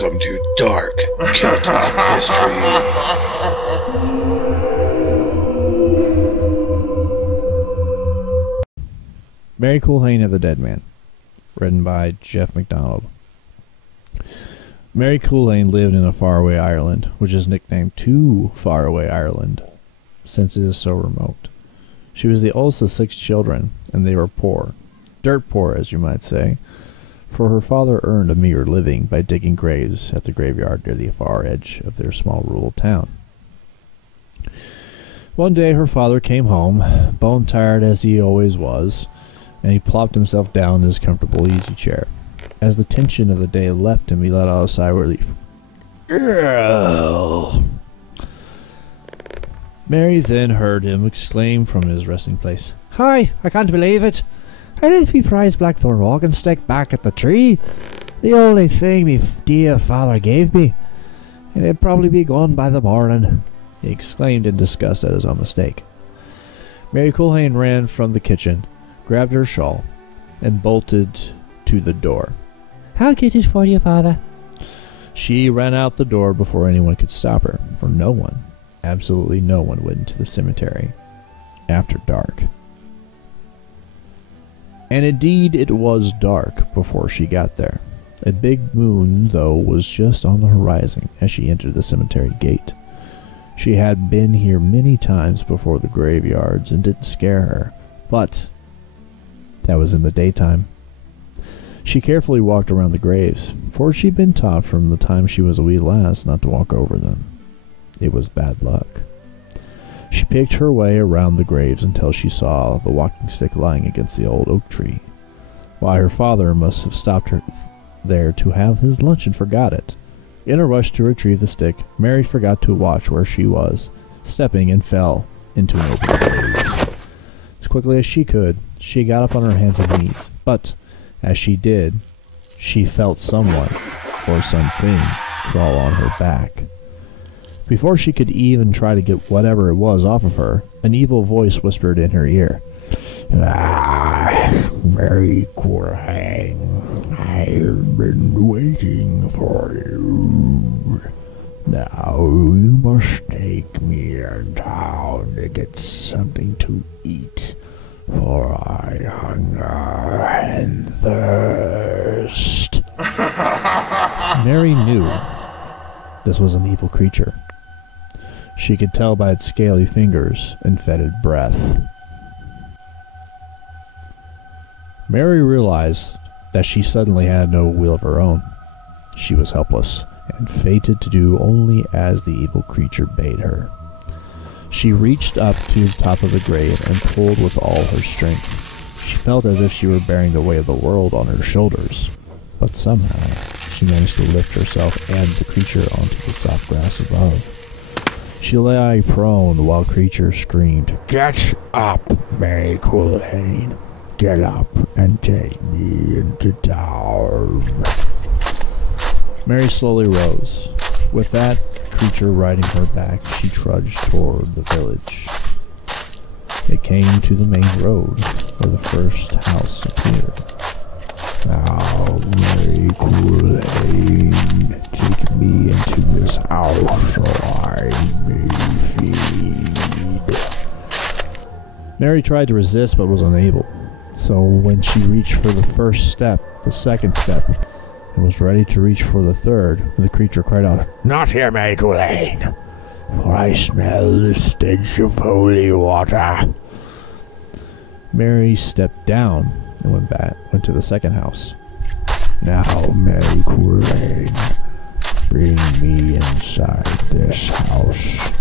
Welcome to Dark Celtic History. Mary Culhane of the Dead Man, written by Jeff MacDonald. Mary Culhane lived in a faraway Ireland, which is nicknamed Too Faraway Ireland, since it is so remote. She was the oldest of 6 children, and they were poor. Dirt poor, as you might say, for her father earned a meager living by digging graves at the graveyard near the far edge of their small rural town. One day her father came home, bone-tired as he always was, and he plopped himself down in his comfortable easy chair. As the tension of the day left him, he let out a sigh of relief. Ugh. Mary then heard him exclaim from his resting place, "Hi, I can't believe it! I left me prize blackthorn walking stick back at the tree. The only thing me dear father gave me, and it'd probably be gone by the morning," he exclaimed in disgust at his own mistake. Mary Culhane ran from the kitchen, grabbed her shawl, and bolted to the door. "I'll get it for you, father." She ran out the door before anyone could stop her, for no one, absolutely no one, went into the cemetery after dark. And indeed it was dark before she got there. A big moon, though, was just on the horizon as she entered the cemetery gate. She had been here many times before the graveyards and didn't scare her, but that was in the daytime. She carefully walked around the graves, for she'd been taught from the time she was a wee lass not to walk over them. It was bad luck. She picked her way around the graves until she saw the walking stick lying against the old oak tree. Why, her father must have stopped her there to have his lunch and forgot it. In a rush to retrieve the stick, Mary forgot to watch where she was, stepping and fell into an open grave. As quickly as she could, she got up on her hands and knees, but as she did, she felt someone, or something, crawl on her back. Before she could even try to get whatever it was off of her, an evil voice whispered in her ear, "Ah, Mary Culhane, I've been waiting for you. Now you must take me in town to get something to eat, for I hunger and thirst." Mary knew this was an evil creature. She could tell by its scaly fingers and fetid breath. Mary realized that she suddenly had no will of her own. She was helpless, and fated to do only as the evil creature bade her. She reached up to the top of the grave and pulled with all her strength. She felt as if she were bearing the weight of the world on her shoulders, but somehow she managed to lift herself and the creature onto the soft grass above. She lay prone while creature screamed, "Get up, Mary Culhane! Get up and take me into town." Mary slowly rose. With that creature riding her back, she trudged toward the village. They came to the main road, where the first house appeared. "Now, Mary Culhane, take me into this house so I may feed." Mary tried to resist but was unable. So when she reached for the first step, the second step, and was ready to reach for the third, the creature cried out, "Not here, Mary Culhane, for I smell the stench of holy water." Mary stepped down and went to the second house. "Now, Mary Culhane, bring me inside this house."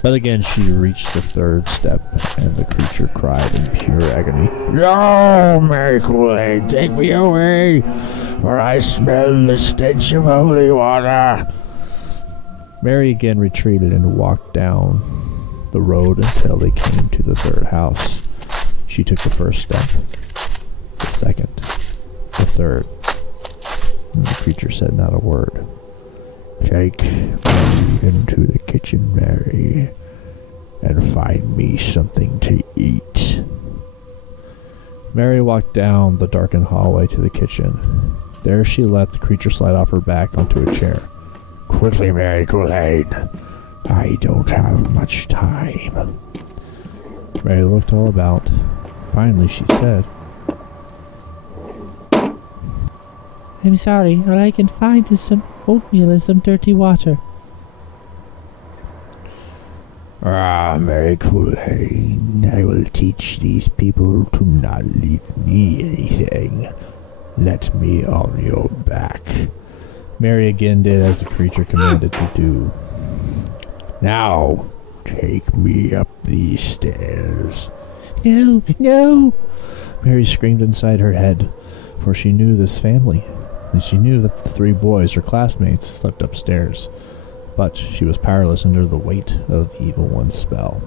But again she reached the third step, and the creature cried in pure agony, "No, Mary Culhane, take me away, for I smell the stench of holy water." Mary again retreated and walked down the road until they came to the third house. She took the first step, the second, the third, and the creature said not a word. "Take me into the kitchen, Mary, and find me something to eat." Mary walked down the darkened hallway to the kitchen. There she let the creature slide off her back onto a chair. "Quickly, Mary Culhane. I don't have much time." Mary looked all about. Finally, she said, "I'm sorry, all I can find is some oatmeal and some dirty water." Mary Culhane, I will teach these people to not leave me anything. Let me on your back." Mary again did as the creature commanded to do. "Now, take me up these stairs." "No, no!" Mary screamed inside her head, for she knew this family, and she knew that the 3 boys, her classmates, slept upstairs. But she was powerless under the weight of the evil one's spell.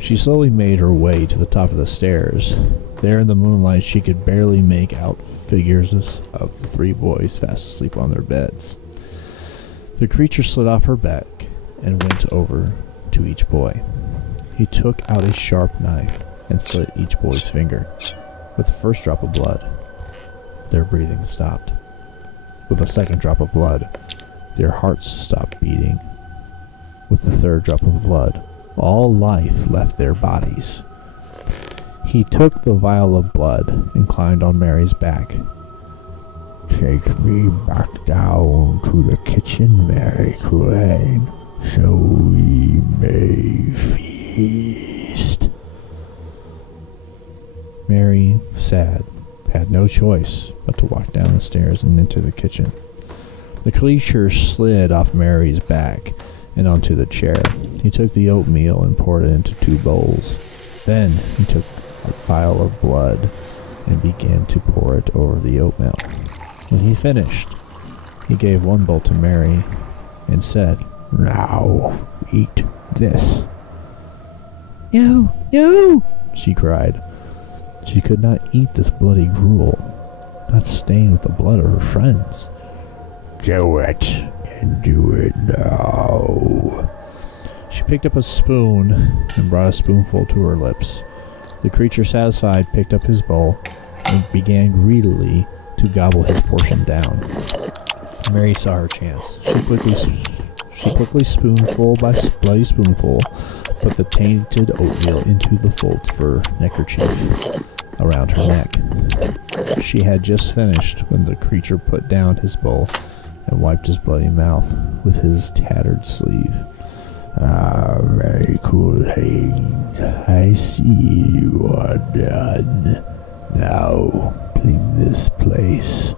She slowly made her way to the top of the stairs. There in the moonlight she could barely make out figures of the 3 boys fast asleep on their beds. The creature slid off her back and went over to each boy. He took out a sharp knife and slit each boy's finger. With the first drop of blood, their breathing stopped. With the second drop of blood, their hearts stopped beating. With the third drop of blood, all life left their bodies. He took the vial of blood and climbed on Mary's back. "Take me back down to the kitchen, Mary Culhane, so we may feast." Mary, sad, had no choice but to walk down the stairs and into the kitchen. The creature slid off Mary's back and onto the chair. He took the oatmeal and poured it into 2 bowls. Then he took a vial of blood and began to pour it over the oatmeal. When he finished, he gave 1 bowl to Mary and said, "Now eat this." "No, no!" she cried. She could not eat this bloody gruel, not stained with the blood of her friends. "Do it, and do it now." She picked up a spoon and brought a spoonful to her lips. The creature, satisfied, picked up his bowl and began greedily to gobble his portion down. Mary saw her chance. She quickly, spoonful by bloody spoonful, put the tainted oatmeal into the folds of her neckerchief around her neck. She had just finished when the creature put down his bowl and wiped his bloody mouth with his tattered sleeve. Mary Culhane, I see you are done. Now, clean this place,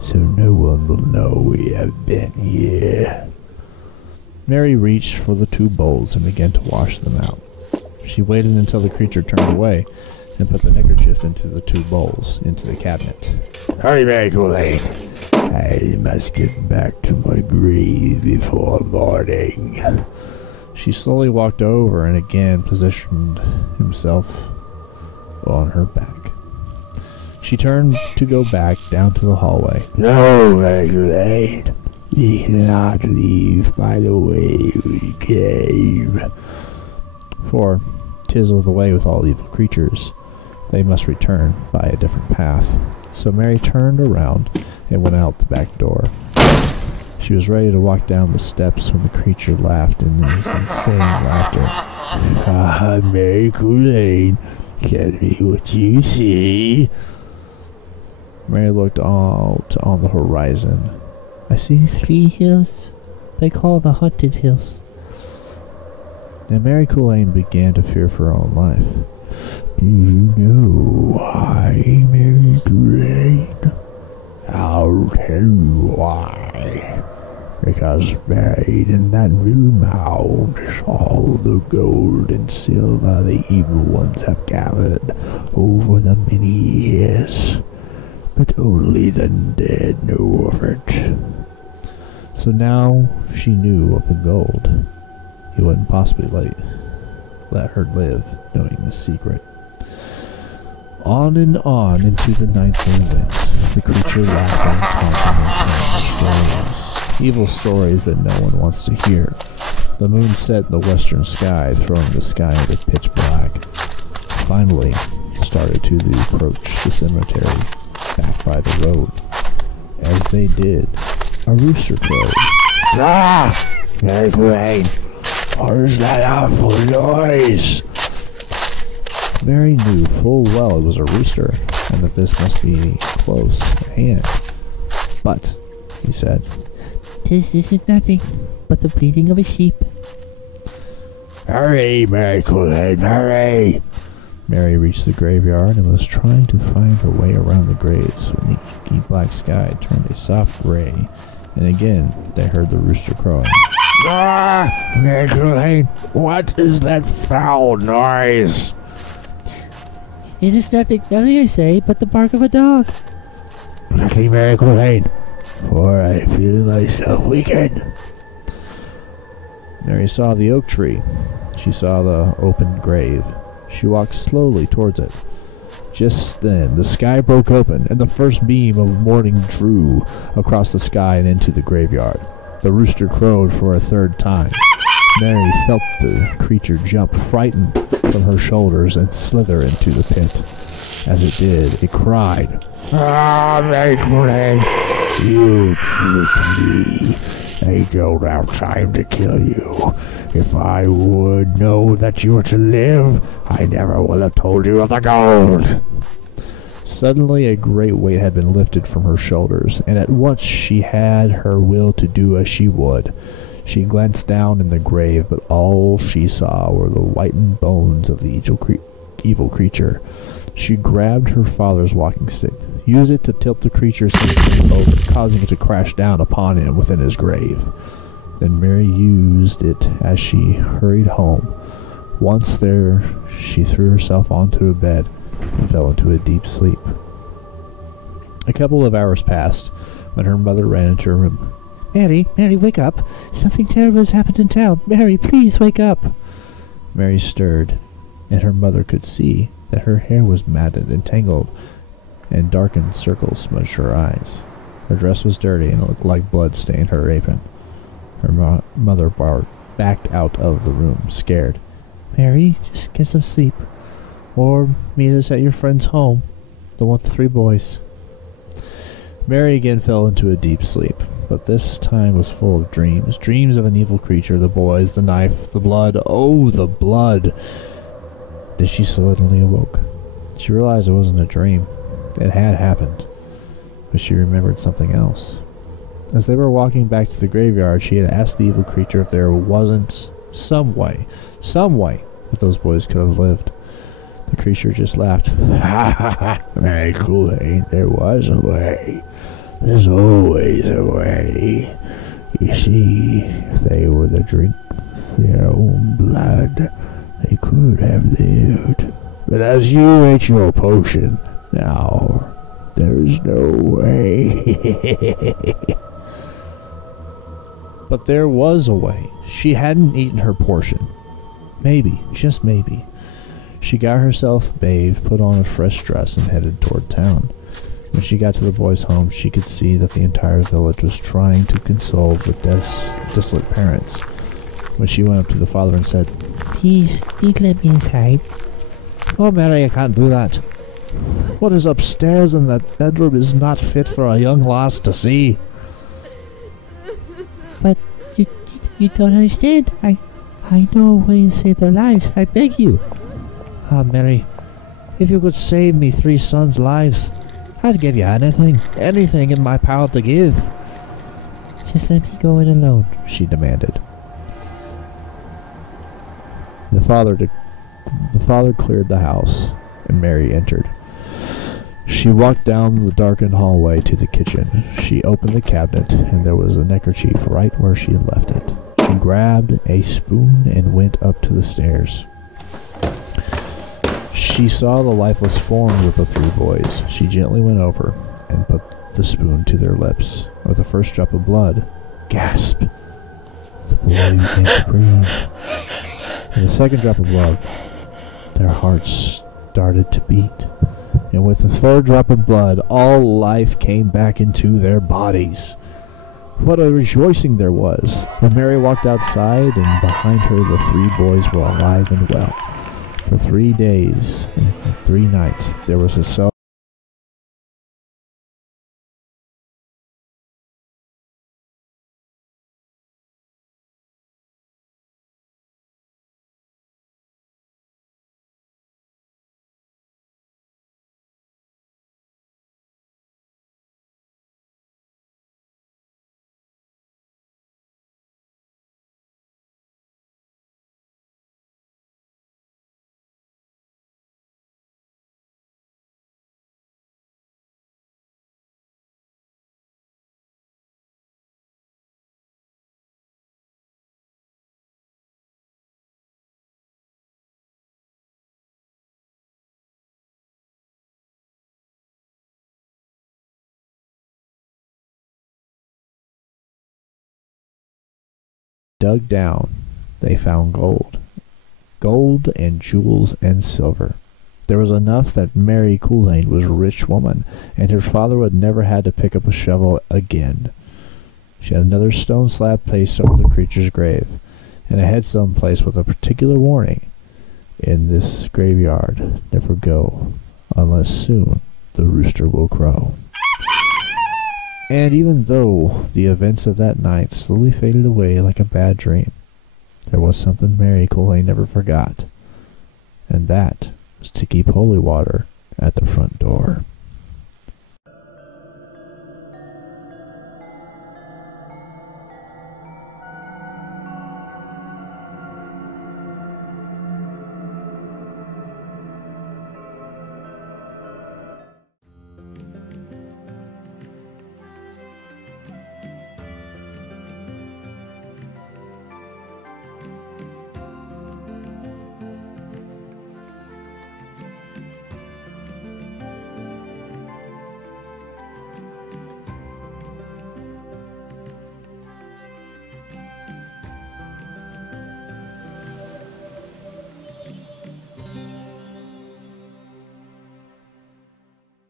so no one will know we have been here." Mary reached for the 2 bowls and began to wash them out. She waited until the creature turned away and put the neckerchief into the 2 bowls into the cabinet. "Hurry, Mary Culhane. I must get back to my grave before morning." She slowly walked over and again positioned himself on her back. She turned to go back down to the hallway. "No, Mary Culhane. We cannot leave by the way we came. For 'tis the way with all evil creatures. They must return by a different path." So Mary turned around and went out the back door. She was ready to walk down the steps when the creature laughed in his insane laughter. Mary Culhane, tell me what you see." Mary looked out on the horizon. "I see 3 hills. They call the Haunted Hills." And Mary Culhane began to fear for her own life. "Do you know why, Mary Culhane?" "I'll tell you why. Because buried in that blue mound is all the gold and silver the evil ones have gathered over the many years. But only the dead know of it." So now she knew of the gold. He wouldn't possibly let her live knowing the secret. On and on into the night they went, the creature laughing, taunting, and saying stories. Evil stories that no one wants to hear. The moon set in the western sky, throwing the sky into pitch black. Finally, started to approach the cemetery, back by the road. As they did, a rooster crowed. Ah! Mary Culhane, what is that awful noise? Mary knew full well it was a rooster, and that this must be close at hand. But, he said, "This isn't nothing but the bleating of a sheep." Hurry, Mary Culhane, hurry! Mary reached the graveyard and was trying to find her way around the graves when the inky black sky turned a soft gray, and again they heard the rooster crowing. Ah! Mary Culhane, what is that foul noise? "It is nothing, I say, but the bark of a dog." Quickly, Mary Culhane, for I feel myself weaken. Mary saw the oak tree. She saw the open grave. She walked slowly towards it. Just then, the sky broke open, and the first beam of morning drew across the sky and into the graveyard. The rooster crowed for a third time. Mary felt the creature jump, frightened, from her shoulders and slither into the pit. As it did, it cried, Ah, Mary Culhane, you tricked me. I don't have time to kill you. If I would know that you were to live, I never would have told you of the gold. Suddenly a great weight had been lifted from her shoulders, and at once she had her will to do as she would. She glanced down in the grave, but all she saw were the whitened bones of the evil creature. She grabbed her father's walking stick, used it to tilt the creature's head over, causing it to crash down upon him within his grave. Then Mary used it as she hurried home. Once there, she threw herself onto a bed and fell into a deep sleep. A couple of hours passed when her mother ran into her room. "Mary, wake up. Something terrible has happened in town. Mary, please wake up." Mary stirred, and her mother could see that her hair was matted and tangled, and darkened circles smudged her eyes. Her dress was dirty and looked like blood stained her apron. Her mother backed out of the room, scared. "Mary, just get some sleep. Or meet us at your friend's home, the one with the 3 boys. Mary again fell into a deep sleep, but this time was full of dreams. Dreams of an evil creature, the boys, the knife, the blood. Oh, the blood! Then she suddenly awoke. She realized it wasn't a dream. It had happened. But she remembered something else. As they were walking back to the graveyard, she had asked the evil creature if there wasn't some way that those boys could have lived. The creature just laughed. Ha ha ha, Mary Culhane, there was a way. There's always a way. You see, if they were to drink their own blood, they could have lived. But as you ate your potion, now there's no way. But there was a way. She hadn't eaten her portion. Maybe, just maybe. She got herself bathed, put on a fresh dress, and headed toward town. When she got to the boys' home, she could see that the entire village was trying to console the desolate parents. When she went up to the father and said, Please let me inside." "Oh, Mary, I can't do that. What is upstairs in that bedroom is not fit for a young lass to see." "But you don't understand. I know a way to save their lives. I beg you." "Ah, Mary, if you could save me 3 sons' lives, I'd give you anything in my power to give." "Just let me go in alone," she demanded. The father cleared the house, and Mary entered. She walked down the darkened hallway to the kitchen. She opened the cabinet, and there was a neckerchief right where she had left it. She grabbed a spoon and went up to the stairs. She saw the lifeless form with the 3 boys. She gently went over and put the spoon to their lips. With the first drop of blood, gasp! The boy began to breathe. And the second drop of blood, their hearts started to beat. And with the 3rd drop of blood, all life came back into their bodies. What a rejoicing there was! When Mary walked outside, and behind her the 3 boys were alive and well. For 3 days and 3 nights, there was a dug down, they found gold. Gold and jewels and silver. There was enough that Mary Culhane was a rich woman, and her father would never had to pick up a shovel again. She had another stone slab placed over the creature's grave, and a headstone placed with a particular warning. In this graveyard, never go, unless soon the rooster will crow. And even though the events of that night slowly faded away like a bad dream, there was something Mary Culhane never forgot, and that was to keep holy water at the front door.